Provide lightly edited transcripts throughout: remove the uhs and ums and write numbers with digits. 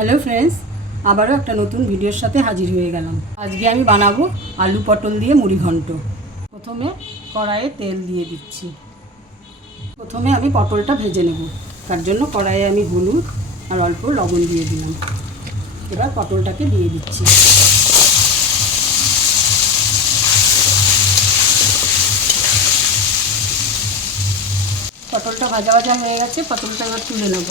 Hello friends, আবারও একটা নতুন ভিডিওর সাথে হাজির হয়ে গেলাম। আজকে আমি বানাবো আলু পটল দিয়ে মুড়ি ঘন্ট। প্রথমে কড়াইয়ে তেল দিয়ে দিচ্ছি। প্রথমে আমি পটলটা ভেজে নেব, তার জন্য কড়াইয়ে আমি হলুদ আর অল্প লবণ দিয়ে দিলাম। এবার পটলটাকে দিয়ে দিচ্ছি। পটলটা ভাজা ভাজা হয়ে গেছে, পটলটা এবার তুলে নেব।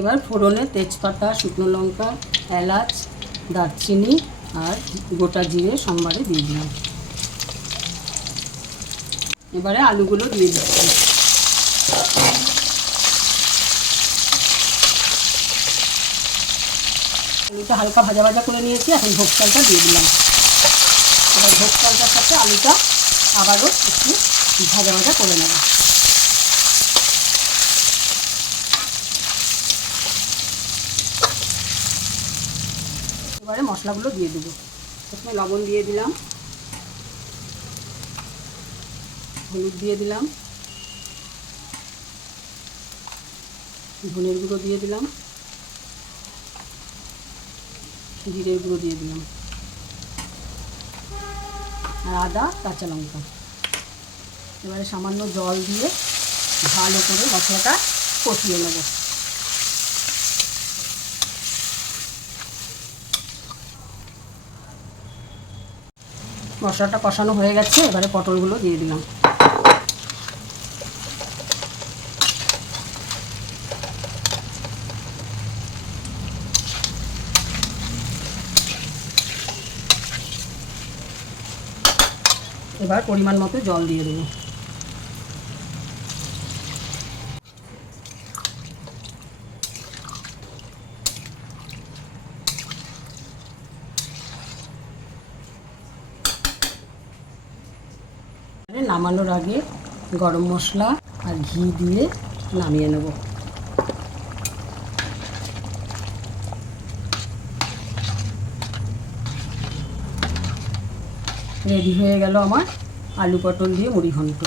এবার ফোড়নে তেজপাতা, শুকনো লঙ্কা, এলাচ, দারচিনি আর গোটা জিরে সোমবারে দিয়ে দিলাম। এবারে আলুগুলো দিয়ে দিচ্ছি। আলুটা হালকা ভাজা ভাজা করে নিয়েছি, এখন ভোগ চালটা দিয়ে দিলাম। এবার ভোগ চালটার সাথে আলুটা আবারও একটু ভাজা ভাজা করে নেব। এবারে মশলাগুলো দিয়ে দেবো। প্রথমে লবণ দিয়ে দিলাম, হলুদ দিয়ে দিলাম, ধনের গুঁড়ো দিয়ে দিলাম, জিরের গুঁড়ো দিয়ে দিলাম আর আদা কাঁচা লঙ্কা। এবারে সামান্য জল দিয়ে ভালো করে মশলাটা কষিয়ে নেব। মশলাটা কষানো হয়ে গেছে, এবারে পটলগুলো দিয়ে দিলাম। এবার পরিমাণ মতো জল দিয়ে দেবো। নামানোর আগে গরম মশলা আর ঘি দিয়ে নামিয়ে নেব। রেডি হয়ে গেল আমার আলু পটল দিয়ে মুড়ি ঘন্ট।